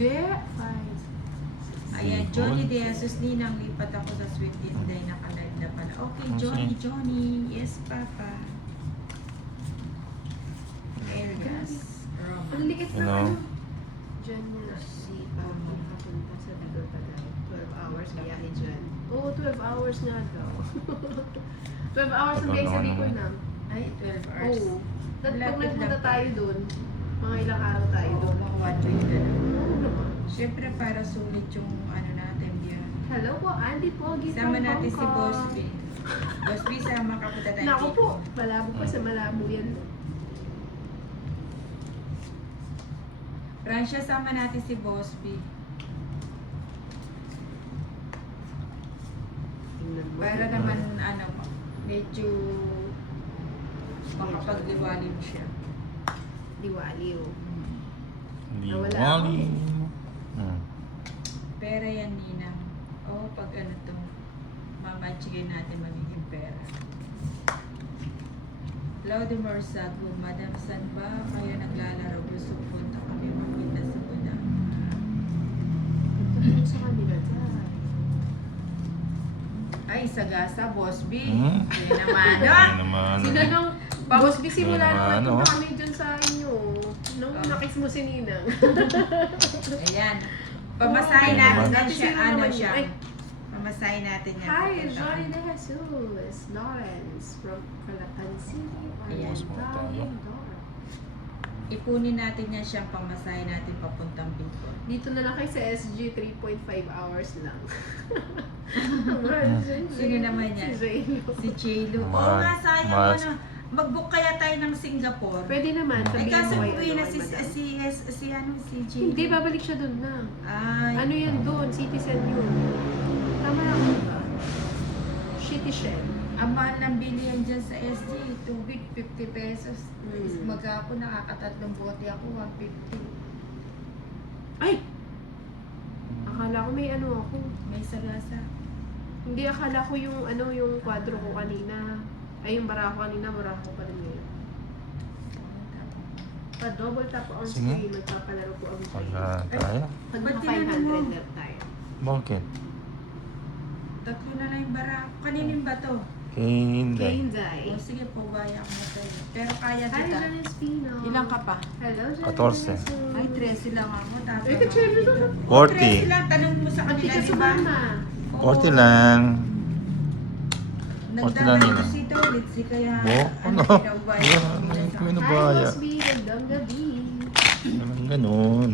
Hindi. 5. Ayan, Johnny De Jesus, Ninang, lipat ako sa Sweet Inday, nakalive na pala. Okay, Johnny. Yes, Papa. Elgas. Ang liit na Ano? ano. Diyan na. Si Papa papunta sa Bidor Tagay. 12 hours biyahe dyan. Oo, 12 hours nga daw. 12 hours ang guys sa Bicol na. Ay, 12 hours. Oo. Pag Lapit nagpunta lang. tayo doon, mga ilang araw tayo Oo, doon. mga 1 week na lang. Oo naman. Siyempre, para sulit yung ano natin, biyan. Hello po, Andy Pogi Sama from natin Hong si Kong. Boss B. Boss B, sama ka punta tayo. Naku dito. po, malabo pa sa malabo yan. Francia, sama natin si Boss B. Tingnan mo. Para naman, ano, medyo makapagliwalim siya. Diwali oh. Liwali. Nawala Pera yan, Ninang. Oo, pag ano to, mamachigin natin magiging pera. Laudemar Sagu, Madam, saan ba kayo naglalaro? Gusto punta kami makita sa Budang. Punta ko sa kanila dyan. Ay, Sagasa, Boss B. Hmm? Yan naman. Ano Ah! naman? Sila nung Boss B simula Ano nung naman, ito oh. kami dyan sa inyo. Nung Oh. nakis mo si Ninang. Ayan. Pamasahin Ano natin naman? yan siya. Sino Ano naman siya? yun? Ay. Pamasahin natin yan. Hi, papunta Johnny kami. De Jesus. Lawrence from Calapan City. Ayan. Tayo. Ipunin natin yan siyang pamasahin natin papuntang Bicol. Dito na lang kayo sa SG, 3.5 hours lang. Sino naman yan? Si Zaylo. Si J-Lo. Oo Mahal. nga, sayang Mahal. ano. Mag-book kaya tayo ng Singapore. Pwede naman. Ay, sabihin kaso mo kay uwi na ano, si, kay madam. si J-Lo. Hindi, babalik siya doon na. Ay, Ano yan doon? Citizen yun. Tama lang ba? Shitty Shell. ang mahal ng bilihan dyan sa SG. Tubig, 50 pesos. Hmm. Mag-ako, nakakatatlong bote ako, 150. Ay! Akala ko may ano ako. May sagasa. Hindi, akala ko yung ano yung kwadro ko kanina. Ay, yung barako kanina, barako pa rin ngayon. Pa-double tap on Sige. screen, magpapalaro po ang Pagka tayo. Pag Ba't naka tinanong mo? 500 left tayo. Bakit? Tatlo na lang yung barako. Kaninin ba to? Hindi. Kainday. O sige po, baya ko na tayo. Pero kaya Hi, kita. Janice Pino. Ilang ka pa? Hello, Janice. 14. Ay, 13 lang ako. Tapos Ay, ka-cherry doon. 40. 13 lang. Tanong mo sa Pati kanila, ka di sa ba? mama. 40 lang. Nagdadalo lang nila. si Tolit, si kaya... Ano? pinaubaya ko Ano? nila sa- May Hi, nabaya. Boss B. Gandang gabi. Ganun.